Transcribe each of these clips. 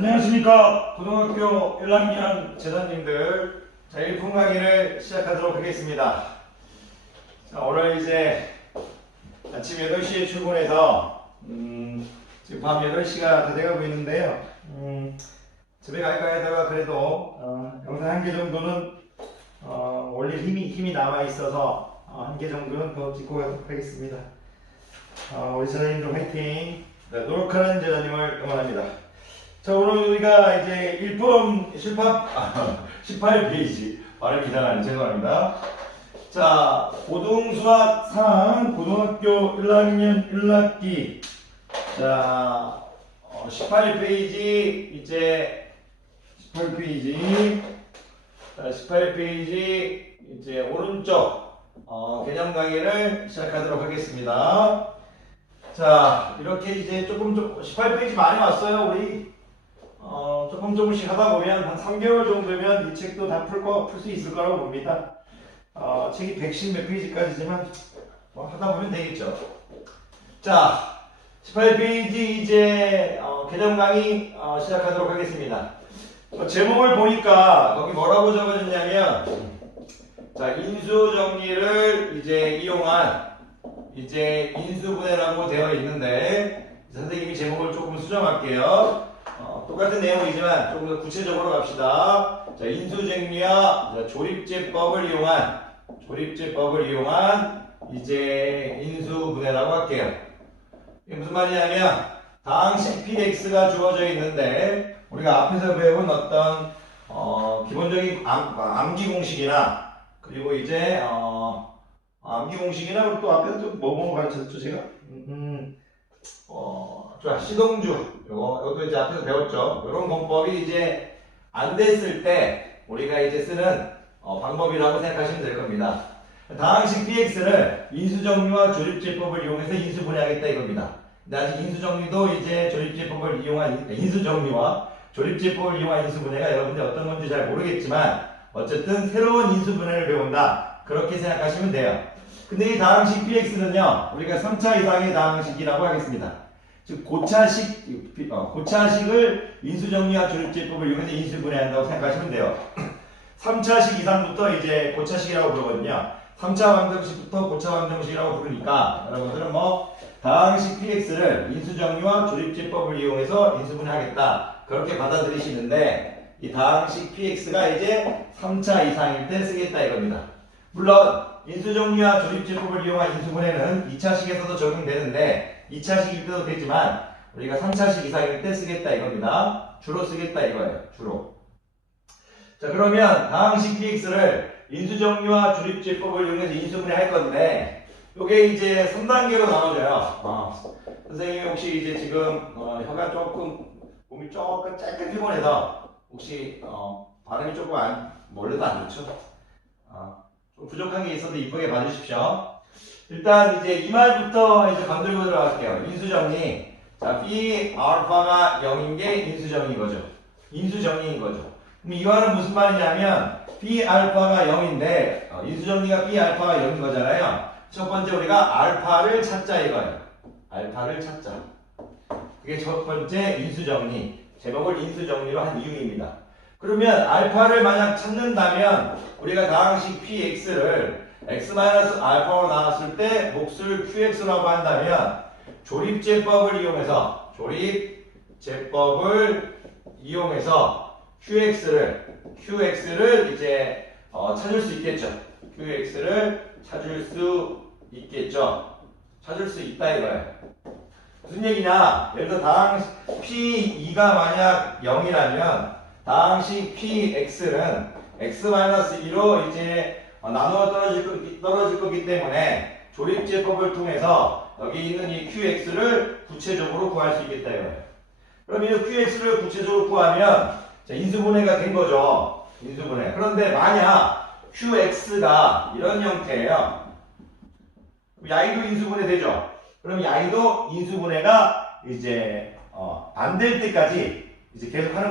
안녕하십니까. 고등학교 1학년 재단님들. 자, 1분 강의를 시작하도록 하겠습니다. 자, 오늘 이제 아침 8시에 출근해서 지금 밤 8시가 다 돼가고 있는데요. 집에 갈까 하다가 그래도 영상 한 개 정도는 올릴 힘이 남아있어서 한 개 정도는 더 찍고 가도록 하겠습니다. 우리 재단님들 화이팅! 네, 노력하는 재단님을 응원합니다. 자, 오늘 우리가 이제 1품 실밥 18페이지 말을 기다리는 죄송합니다. 자, 고등수학 3 고등학교 1학년 1학기 자 18페이지 이제 18페이지 자, 18페이지 이제 오른쪽 개념 강의를 시작하도록 하겠습니다. 자, 이렇게 이제 조금 18페이지 많이 왔어요. 우리 조금씩 하다 보면 한 3개월 정도면 이 책도 다 풀 수 있을 거라고 봅니다. 책이 110 몇 페이지까지지만 뭐 하다 보면 되겠죠. 자, 18페이지 이제 개념 강의 시작하도록 하겠습니다. 제목을 보니까 거기 뭐라고 적어졌냐면 자, 인수 정리를 이제 이용한 이제 인수분해라고 되어 있는데 선생님이 제목을 조금 수정할게요. 똑같은 내용이지만 조금 더 구체적으로 갑시다. 자, 인수정리와 조립제법을 이용한 이제 인수분해라고 할게요. 이게 무슨 말이냐면 다항식 px가 주어져 있는데 우리가 앞에서 배운 어떤 기본적인 암기 공식이나 그리고 이제 암기 공식이나 그리고 또 앞에서 뭐 가르쳤죠 제가? 자, 시동주 요것도 이제 앞에서 배웠죠. 이런 공법이 이제 안 됐을 때 우리가 이제 쓰는 방법이라고 생각하시면 될 겁니다. 다항식 px를 인수정리와 조립제법을 이용해서 인수분해하겠다 이겁니다. 근데 아직 인수정리도 이제 조립제법을 이용한 인수정리와 조립제법을 이용한 인수분해가 여러분들 어떤 건지 잘 모르겠지만 어쨌든 새로운 인수분해를 배운다 그렇게 생각하시면 돼요. 근데 이 다항식 px는요 우리가 3차 이상의 다항식이라고 하겠습니다. 즉 고차식을 인수정리와 조립제법을 이용해서 인수분해한다고 생각하시면 돼요. 3차식 이상부터 이제 고차식이라고 부르거든요. 3차 방정식부터 고차 방정식이라고 부르니까 여러분들은 뭐 다항식 px를 인수정리와 조립제법을 이용해서 인수분해하겠다 그렇게 받아들이시는데 이 다항식 px가 이제 3차 이상일 때 쓰겠다 이겁니다. 물론 인수정리와 조립제법을 이용한 인수분해는 2차식에서도 적용되는데 2차식일 때도 되지만 우리가 3차식 이상일 때 쓰겠다 이겁니다. 주로 쓰겠다 이거예요. 주로. 자, 그러면 다항식 px를 인수정리와 조립제법을 이용해서 인수분해 할 건데 요게 이제 3단계로 나눠져요. 선생님이 혹시 이제 지금 혀가 조금 몸이 조금 짧게 피곤해서 혹시 발음이 조금 원래도 안 좋죠? 좀 부족한 게 있어도 이쁘게 봐주십시오. 일단 이제 이 말부터 이제 건들고 들어갈게요. 인수정리. 자, B 알파가 0인 게 인수정리인 거죠. 인수정리인 거죠. 그럼 이 말은 무슨 말이냐면 B 알파가 0인데 인수정리가 B 알파가 0인 거잖아요. 첫 번째 우리가 알파를 찾자 이거예요. 알파를 찾자. 그게 첫 번째 인수정리. 제목을 인수정리로 한 이유입니다. 그러면 알파를 만약 찾는다면 우리가 다항식 px를 x-알파로 나눴을 때 몫을 qx라고 한다면 조립제법을 이용해서 qx를 이제 찾을 수 있겠죠. qx를 찾을 수 있다 이거예요. 무슨 얘기냐? 예를 들어 다항식 p2가 만약 0이라면 다항식 px는 x-2로 이제 나누어 떨어질 거기 때문에 조립제법을 통해서 여기 있는 이 qx를 구체적으로 구할 수 있겠다 이거예요. 그럼 이 qx를 구체적으로 구하면 자, 인수분해가 된 거죠. 인수분해. 그런데 만약 qx가 이런 형태예요. 야이도 인수분해 되죠. 그럼 야이도 인수분해가 이제 안 될 때까지 이제 계속 하는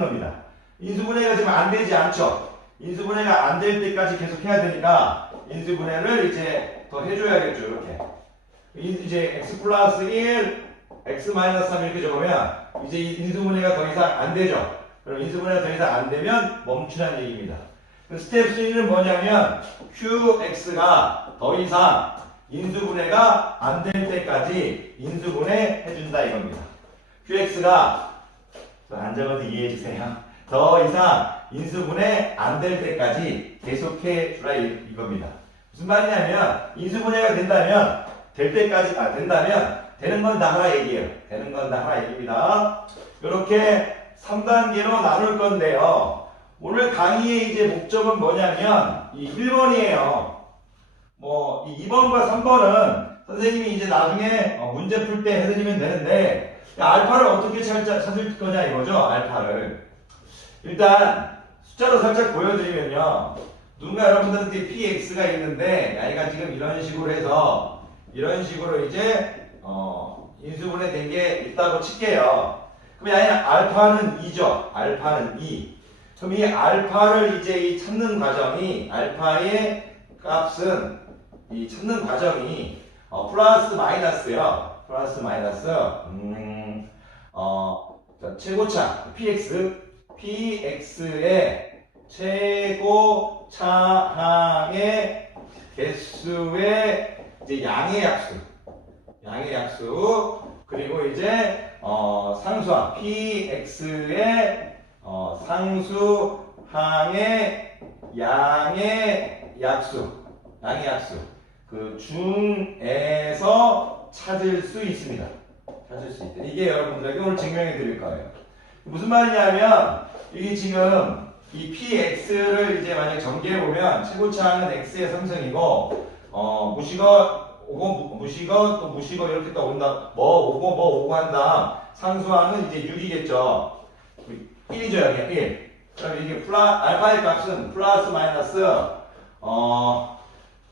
겁니다. 인수분해가 지금 안 되지 않죠. 인수분해가 안 될 때까지 계속 해야 되니까 인수분해를 이제 더 해줘야겠죠. 이렇게 이제 x 플러스 1, x 마이너스 3 이렇게 적으면 이제 인수분해가 더 이상 안 되죠. 그럼 인수분해가 더 이상 안 되면 멈추라는 얘기입니다. 스텝 3는 뭐냐면 QX가 더 이상 인수분해가 안 될 때까지 인수분해 해준다 이겁니다. QX가 안 적어도 이해해 주세요. 더 이상 인수분해 안 될 때까지 계속해 주라 이겁니다. 무슨 말이냐면 인수분해가 된다면 될 때까지 된다면 되는 건 다 하라 얘기예요. 되는 건 다 하라 얘기입니다. 이렇게 3단계로 나눌 건데요. 오늘 강의의 이제 목적은 뭐냐면 이 1번이에요. 뭐 이 2번과 3번은 선생님이 이제 나중에 문제 풀 때 해드리면 되는데 알파를 어떻게 찾을 거냐 이거죠. 알파를 일단 숫자로 살짝 보여드리면요. 누군가 여러분들한테 px가 있는데 얘가 지금 이런 식으로 해서 이런 식으로 이제 인수분해 된 게 있다고 칠게요. 그럼 얘는 알파는 2죠. 알파는 2. 그럼 이 알파를 이제 이 찾는 과정이 알파의 값은 이 찾는 과정이 플러스 마이너스요. 플러스 마이너스 최고차 px의 최고차항의 개수의 이제 양의 약수 그리고 이제 상수항 px의 상수항의 양의 약수 그 중에서 찾을 수 있습니다. 찾을 수 있다. 이게 여러분들에게 오늘 증명해 드릴 거예요. 무슨 말이냐면 이게 지금 이 px를 이제 만약 전개해 보면 최고차항은 x의 삼성이고 무식어 또 무식어 이렇게 또 온다. 뭐 오고 한 다음 상수항은 이제 6이겠죠. 1이죠 여기 1. 그럼 이게 알파의 값은 플러스 마이너스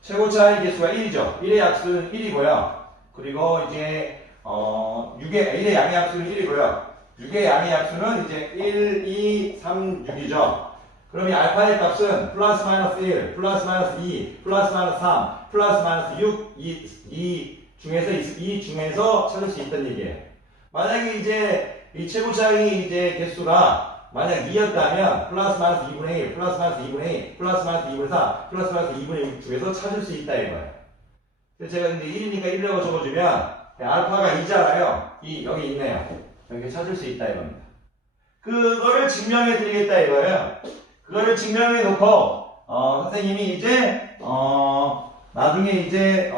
최고차의 개수가 1이죠. 1의 약수는 1이고요. 그리고 이제 1의 양의 약수는 1이고요. 6의 양의 약수는 이제 1, 2, 3, 6이죠. 그럼 이 알파의 값은 플러스 마이너스 1, 플러스 마이너스 2, 플러스 마이너스 3, 플러스 마이너스 6, 이 중에서 찾을 수 있다는 얘기예요. 만약에 이제 이 최고차의 이제 개수가 만약 2였다면 플러스 마이너스 2분의 1, 플러스 마이너스 2분의 1, 플러스 마이너스 2분의 4, 플러스 마이너스 2분의 6 중에서 찾을 수 있다 이거예요. 그래서 제가 이제 1이니까 1이라고 적어주면 알파가 2잖아요. 여기 있네요. 여기 찾을 수 있다 이겁니다. 그거를 증명해 드리겠다 이거예요. 그거를 증명해 놓고 선생님이 이제 나중에 이제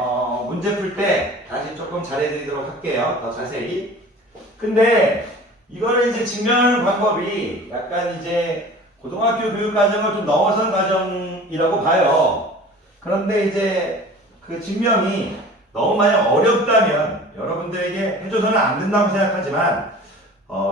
문제 풀 때 다시 조금 잘해 드리도록 할게요. 더 자세히. 근데 이거를 이제 증명하는 방법이 약간 이제 고등학교 교육 과정을 좀 넘어선 과정이라고 봐요. 그런데 이제 그 증명이 너무 만약 어렵다면 여러분들에게 해줘서는 안 된다고 생각하지만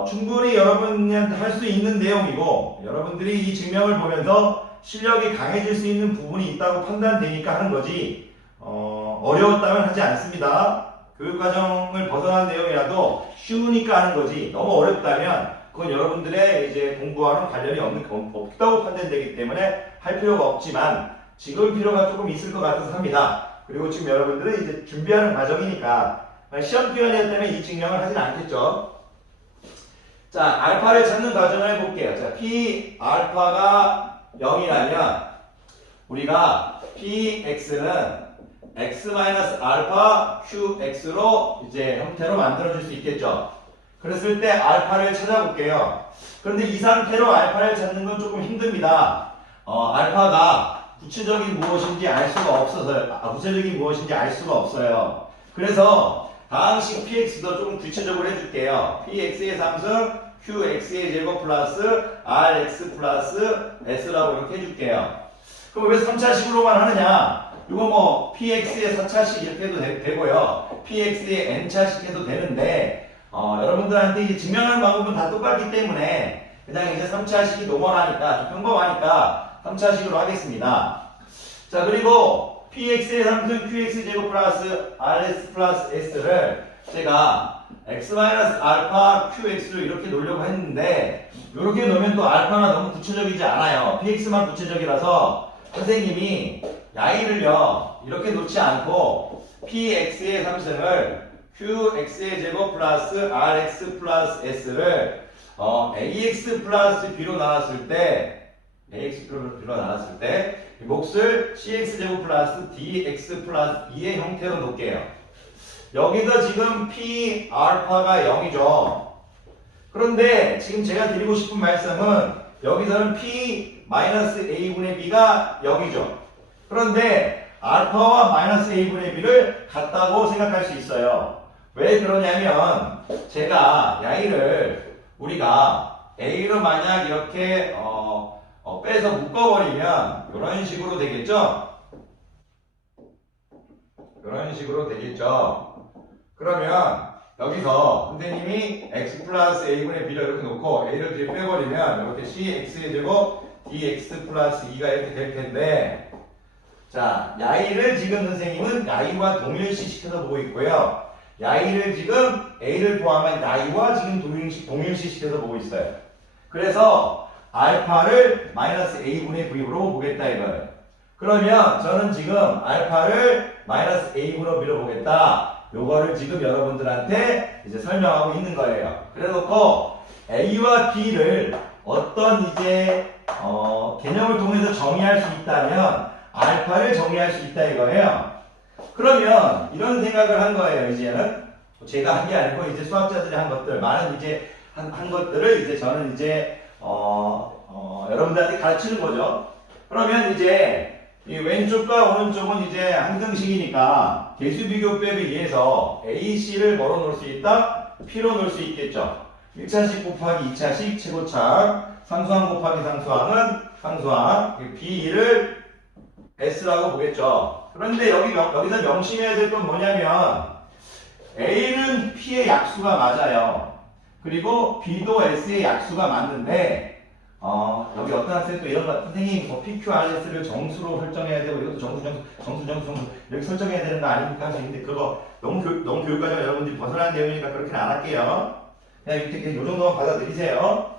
충분히 여러분한테 할 수 있는 내용이고 여러분들이 이 증명을 보면서 실력이 강해질 수 있는 부분이 있다고 판단되니까 하는 거지 어려웠다면 하지 않습니다. 교육과정을 벗어난 내용이라도 쉬우니까 하는 거지 너무 어렵다면 그건 여러분들의 이제 공부와는 관련이 없다고 판단되기 때문에 할 필요가 없지만 지금 필요가 조금 있을 것 같아서 합니다. 그리고 지금 여러분들은 이제 준비하는 과정이니까 시험 기간이었다면 이 증명을 하진 않겠죠. 자, 알파를 찾는 과정을 해볼게요. 자, p 알파가 0이라면 우리가 px는 x-알파 qx로 이제 형태로 만들어줄 수 있겠죠. 그랬을 때 알파를 찾아볼게요. 그런데 이 상태로 알파를 찾는 건 조금 힘듭니다. 알파가 구체적인 무엇인지 알 수가 없어서요. 구체적인 무엇인지 알 수가 없어요. 그래서 다항식 px도 조금 구체적으로 해줄게요. px의 삼승 qx의 제곱 플러스 rx 플러스 s라고 이렇게 해줄게요. 그럼 왜 3차식으로만 하느냐? 이거 뭐 px의 4차식 이렇게 해도 되고요. px의 n차식 해도 되는데 여러분들한테 이제 증명하는 방법은 다 똑같기 때문에 그냥 이제 3차식이 노멀하니까 좀 평범하니까 3차식으로 하겠습니다. 자, 그리고 px의 3승 qx 제곱 플러스 rs 플러스 s를 제가 x-알파 qx로 이렇게 놓으려고 했는데 이렇게 놓으면 또 알파가 너무 구체적이지 않아요. px만 구체적이라서 선생님이 야이를요 이렇게 놓지 않고 px의 3승을 qx의 제곱 플러스 rx 플러스 s를 ax 플러스 b로 나눴을 때 이 몫을 cx 제곱 플러스 dx 플러스 2의 형태로 놓을게요. 여기서 지금 p 알파가 0이죠. 그런데 지금 제가 드리고 싶은 말씀은 여기서는 p 마이너스 a분의 b가 0이죠. 그런데 알파와 마이너스 a분의 b를 같다고 생각할 수 있어요. 왜 그러냐면 제가 야이를 우리가 a로 만약 이렇게 빼서 묶어버리면 이런 식으로 되겠죠? 이런 식으로 되겠죠? 그러면 여기서 선생님이 x 플러스 a분의 b를 이렇게 놓고 a를 뒤에 빼버리면 이렇게 cx의 제곱 dx 플러스 2가 이렇게 될 텐데, 자, 야이를 지금 선생님은 야이와 동일시 시켜서 보고 있고요. 야이를 지금 a를 포함한 야이와 지금 동일시 시켜서 보고 있어요. 그래서 알파를 마이너스 a분의 v로 보겠다 이거예요. 그러면 저는 지금 알파를 마이너스 a분으로 밀어보겠다. 요거를 지금 여러분들한테 이제 설명하고 있는 거예요. 그래 놓고 a와 b를 어떤 이제 개념을 통해서 정의할 수 있다면 알파를 정의할 수 있다 이거예요. 그러면 이런 생각을 한 거예요. 이제는 제가 한 게 아니고 이제 수학자들이 한 것들, 많은 이제 한 것들을 이제 저는 이제 여러분들한테 가르치는 거죠. 그러면 이제 이 왼쪽과 오른쪽은 이제 항등식이니까 개수 비교법에 의해서 AC를 뭐로 놓을 수 있다? P로 놓을 수 있겠죠. 1차식 곱하기 2차식 최고차, 상수항 곱하기 상수항은 상수항, B를 S라고 보겠죠. 그런데 여기서 명심해야 될 건 뭐냐면 A는 P의 약수가 맞아요. 그리고 B도 S의 약수가 맞는데 여기 어떤 학생도 이런 거, 선생님, PQRS를 정수로 설정해야 되고, 이것도 정수, 이렇게 설정해야 되는 거 아닙니까? 할 수 있는데, 그거 너무 교육과정 여러분들이 벗어난 내용이니까 그렇게는 안 할게요. 그냥 이렇게 요 정도만 받아들이세요.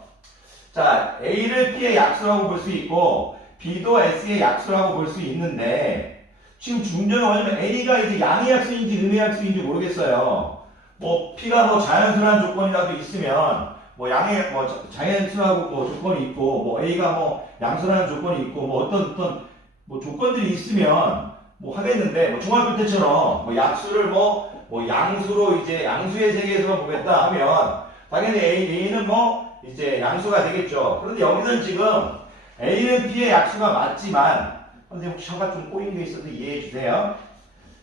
자, A를 P의 약수라고 볼 수 있고, B도 S의 약수라고 볼 수 있는데, 지금 중점이 뭐냐면 A가 이제 양의 약수인지 음의 약수인지 모르겠어요. 뭐, P가 뭐 자연수란 조건이라도 있으면, 뭐 양의 자연수하고 뭐 조건이 있고 뭐 A가 뭐 양수라는 조건이 있고 뭐 어떤 뭐 조건들이 있으면 뭐 하겠는데, 뭐 중학교 때처럼 뭐 약수를 뭐 양수로 이제 양수의 세계에서만 보겠다 하면 당연히 A는 뭐 이제 양수가 되겠죠. 그런데 여기서는 지금 A는 B의 약수가 맞지만, 선생님 혹시 혀가 좀 꼬인 게 있어서 이해해 주세요.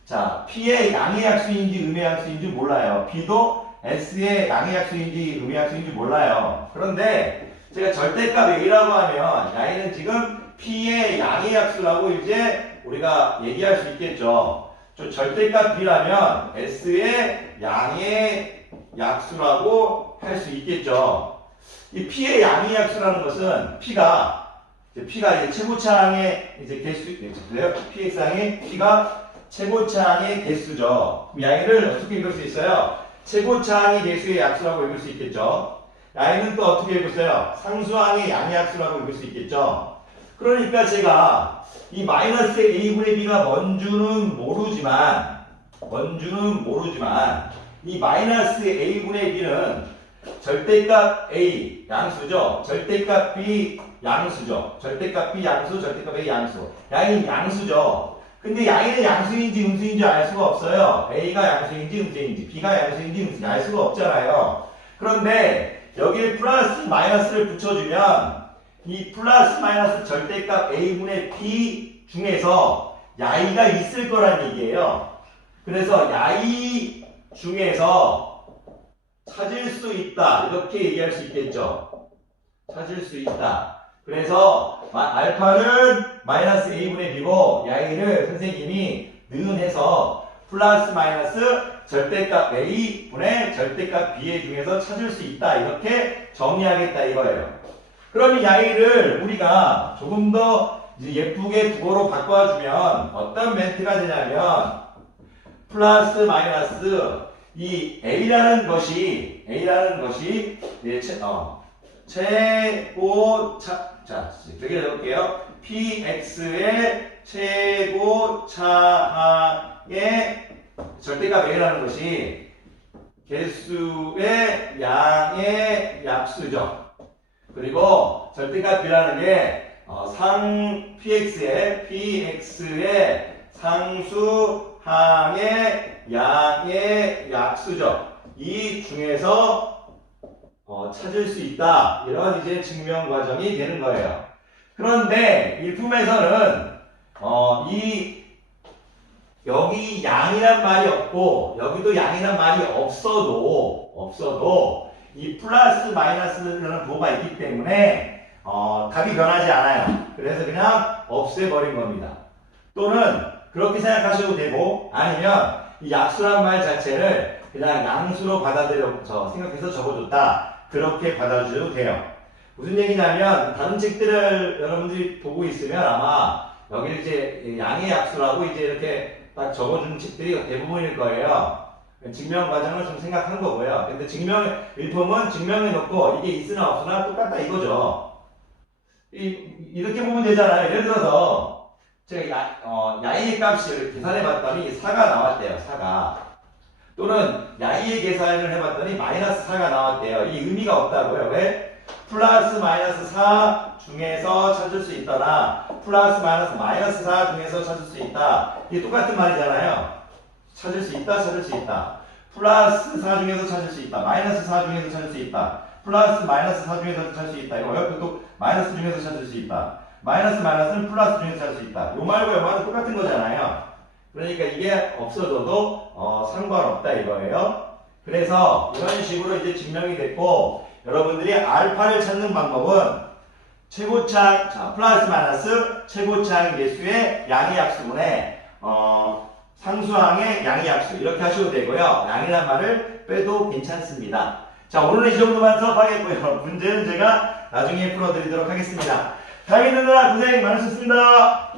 자, P의 양의 약수인지 음의 약수인지 몰라요. B도 S의 양의 약수인지 음의 약수인지 몰라요. 그런데 제가 절대값 A라고 하면 야이는 지금 P의 양의 약수라고 이제 우리가 얘기할 수 있겠죠. 절대값 B라면 S의 양의 약수라고 할 수 있겠죠. 이 P의 양의 약수라는 것은 P가 이제 최고차항의 이제 개수, PX항의 P가 최고차항의 개수죠. 그럼 야이를 어떻게 읽을 수 있어요? 최고차항의 개수의 약수라고 읽을 수 있겠죠. 야이는 또 어떻게 읽었어요? 상수항의 양의 약수라고 읽을 수 있겠죠. 그러니까 제가 이 마이너스 a분의 b가 뭔지는 모르지만 이 마이너스 a분의 b는 절대값 a 양수죠. 절대값 b 양수죠. 절대값 b 양수, 절대값 a 양수. 야이는 양수죠. 근데 야이는 양수인지 음수인지 알 수가 없어요. A가 양수인지 음수인지, B가 양수인지 음수인지 알 수가 없잖아요. 그런데 여기에 플러스 마이너스를 붙여주면 이 플러스 마이너스 절대값 A분의 B 중에서 야이가 있을 거란 얘기예요. 그래서 야이 중에서 찾을 수 있다, 이렇게 얘기할 수 있겠죠. 찾을 수 있다. 그래서 알파는 마이너스 a분의 b고 야이를 선생님이 느음해서 플러스 마이너스 절대값 a분의 절대값 b 중에서 찾을 수 있다, 이렇게 정리하겠다 이거예요. 그러면 야이를 우리가 조금 더 예쁘게 국어로 바꿔주면 어떤 멘트가 되냐면 플러스 마이너스 이 a라는 것이 최고차, 자, 여기 적을게요. px의 최고차항의 절대값 a라는 것이 개수의 양의 약수죠. 그리고 절대값이라는 게 px의 상수항의 양의 약수죠. 이 중에서 찾을 수 있다. 이런 이제 증명 과정이 되는 거예요. 그런데 일품에서는 여기 양이란 말이 없고 여기도 양이란 말이 없어도 이 플러스 마이너스라는 부호가 있기 때문에 답이 변하지 않아요. 그래서 그냥 없애버린 겁니다. 또는 그렇게 생각하셔도 되고 아니면 이 약수란 말 자체를 그냥 양수로 받아들여서 생각해서 적어줬다. 그렇게 받아주셔도 돼요. 무슨 얘기냐면 다른 책들을 여러분들이 보고 있으면 아마 여기 이제 양의 약수라고 이제 이렇게 딱 적어주는 책들이 대부분일 거예요. 증명 과정을 좀 생각한 거고요. 근데 일품은 증명해 놓고 이게 있으나 없으나 똑같다 이거죠. 이렇게 보면 되잖아요. 예를 들어서 제가 야이의 값을 이렇게 계산해 봤더니 4가 나왔대요. 4가. 또는 야이의 계산을 해봤더니 마이너스 4가 나왔대요. 이 의미가 없다고요. 왜? 플러스 마이너스 4 중에서 찾을 수 있더라. 플러스 마이너스 4 중에서 찾을 수 있다. 이게 똑같은 말이잖아요. 찾을 수 있다, 찾을 수 있다. 플러스 4 중에서 찾을 수 있다. 마이너스 4 중에서 찾을 수 있다. 플러스 마이너스 4 중에서 찾을 수 있다. 이거 옆에도 마이너스 중에서 찾을 수 있다. 마이너스는 플러스 중에서 찾을 수 있다. 요 말과 요 말은 똑같은 거잖아요. 그러니까 이게 없어져도 상관없다 이거예요. 그래서 이런 식으로 이제 증명이 됐고 여러분들이 알파를 찾는 방법은 최고차항, 플러스 마이너스 최고차항 개수의 양의 약수분의 상수항의 양의 약수 이렇게 하셔도 되고요. 양이란 말을 빼도 괜찮습니다. 자, 오늘은 이 정도만 수업하겠고요. 문제는 제가 나중에 풀어드리도록 하겠습니다. 다행히 누나 고생 많으셨습니다.